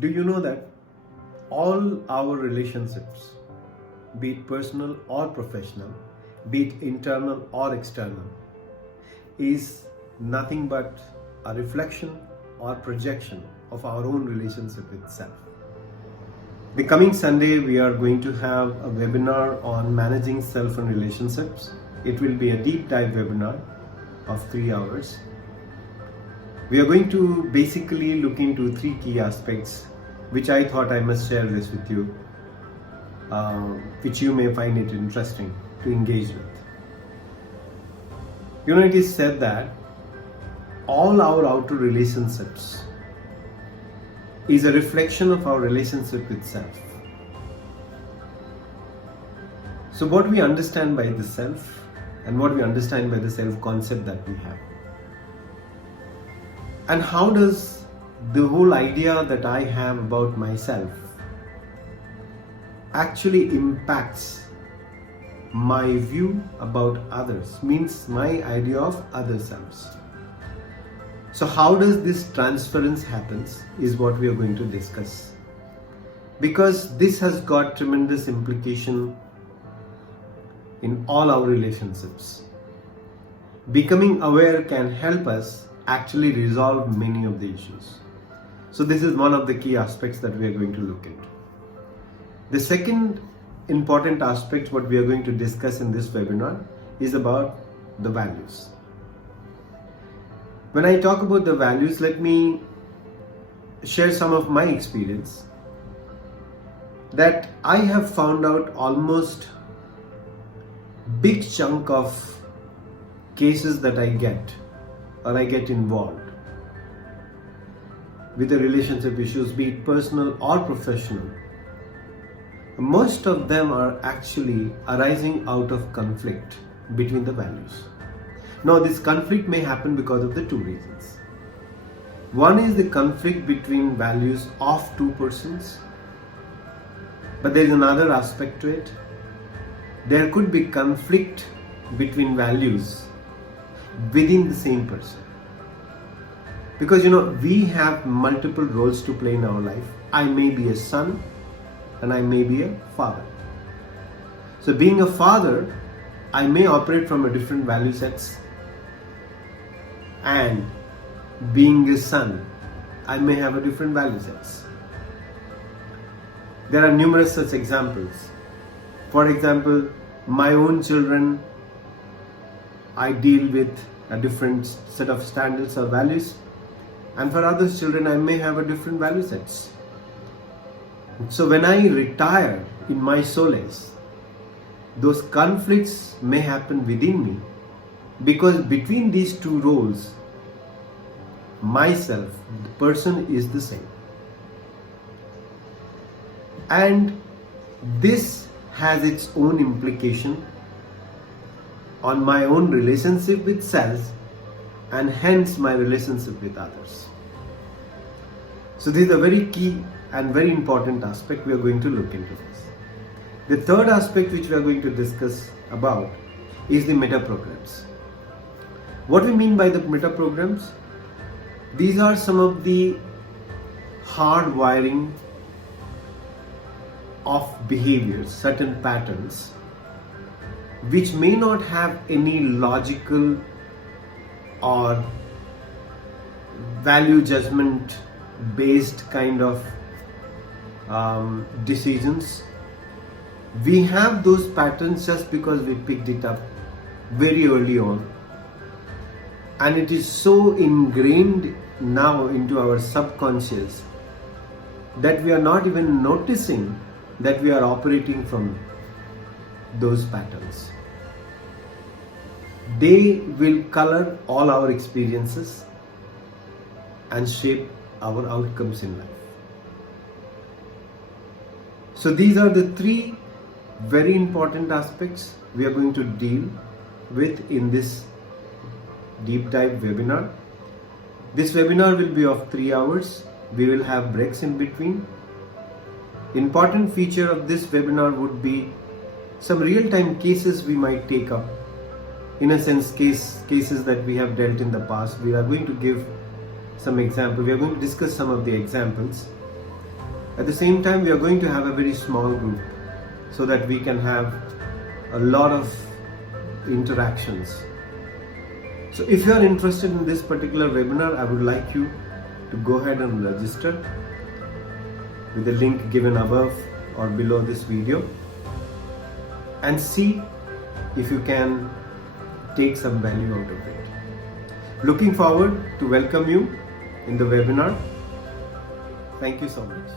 Do you know that all our relationships, be it personal or professional, be it internal or external, is nothing but a reflection or projection of our own relationship itself? The coming Sunday, we are going to have a webinar on managing self and relationships. It will be a deep dive webinar of 3 hours. We are going to basically look into 3 key aspects which I thought I must share this with you, which you may find it interesting to engage with. You know, it is said that all our outer relationships is a reflection of our relationship with self. So what we understand by the self and what we understand by the self concept that we have, and how does the whole idea that I have about myself actually impacts my view about others, means my idea of other selves. So how does this transference happens is what we are going to discuss, because this has got tremendous implication in all our relationships. Becoming aware can help us actually resolve many of the issues. So this is one of the key aspects that we are going to look into. The second important aspect what we are going to discuss in this webinar is about the values. When I talk about the values, let me share some of my experience that I have found out almost big chunk of cases that I get involved with the relationship issues, be it personal or professional. Most of them are actually arising out of conflict between the values. Now, this conflict may happen because of the 2 reasons. One is the conflict between values of 2 persons, but there is another aspect to it. There could be conflict between values within the same person. Because we have multiple roles to play in our life. I may be a son and I may be a father. So being a father, I may operate from a different value sets, and being a son, I may have a different value sets. There are numerous such examples. For example, my own children, I deal with a different set of standards or values, and for others children I may have a different value sets. So when I retire in my solace, those conflicts may happen within me, because between these 2 roles, myself, the person, is the same. And this has its own implication on my own relationship with self, and hence my relationship with others. So this is a very key and very important aspect. We are going to look into this. The third aspect which we are going to discuss about is the meta programs. What we mean by the meta programs? These are some of the hard wiring of behaviors, certain patterns, which may not have any logical or value judgment based kind of decisions. We have those patterns just because we picked it up very early on, and it is so ingrained now into our subconscious that we are not even noticing that we are operating from those patterns. They will color all our experiences and shape our outcomes in life. So these are the 3 very important aspects we are going to deal with in this deep dive webinar. This webinar will be of 3 hours. We will have breaks in between. Important feature of this webinar would be some real-time cases we might take up. In a sense, cases that we have dealt in the past. We are going to give some examples. We are going to discuss some of the examples At the same time, we are going to have a very small group so that we can have a lot of interactions. So if you are interested in this particular webinar, I would like you to go ahead and register with the link given above or below this video and see if you can take some value out of it. Looking forward to welcome you in the webinar. Thank you so much.